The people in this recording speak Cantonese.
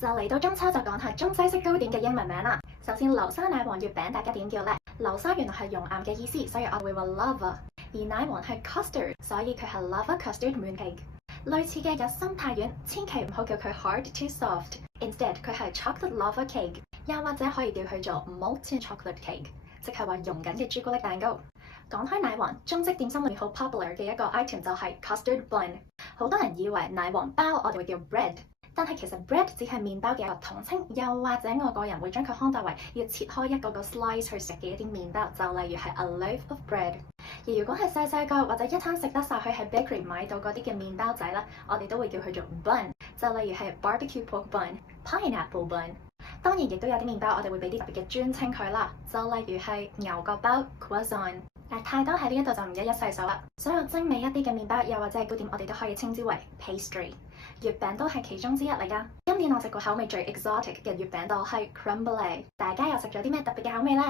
就嚟到中秋就講下中西式糕點嘅英文名啦。首先流沙奶黃月餅大家點叫呢？流沙原來係熔岩嘅意思，所以我會話 lava。而奶黃係 custard，所以佢係 lava custard mooncake。類似嘅有心太丸，千祈唔好叫佢 hard too soft。Instead 佢係 chocolate lava cake，又或者可以叫佢做 molten chocolate cake，即係話溶緊嘅朱古力蛋糕。講開奶黃，中式點心裏面好 popular 嘅一個 item 就係 custard bun。好多人以為奶黃包我哋會叫 bread。但係其實 bread 只係麵包嘅一個統稱，又或者我個人會將佢看待為要切開一個個 slice 去食嘅一啲麵包，就例如係 a loaf of bread。而如果係細細個或者一餐食得晒去喺 bakery 買到嗰啲嘅麵包仔啦，我哋都會叫佢做 bun， 就例如係 barbecue pork bun、pineapple bun。當然亦都有啲麵包我哋會俾啲特別嘅專稱佢啦，就例如係牛角包 croissant。太多喺呢一度就唔一一細數啦。所有精美一啲嘅麵包又或者係糕點，我哋都可以稱之為 pastry。月餅都係其中之一嚟㗎。今年我食過口味最 exotic 嘅月餅檔係 crumble。大家又食咗啲咩特別嘅口味呢？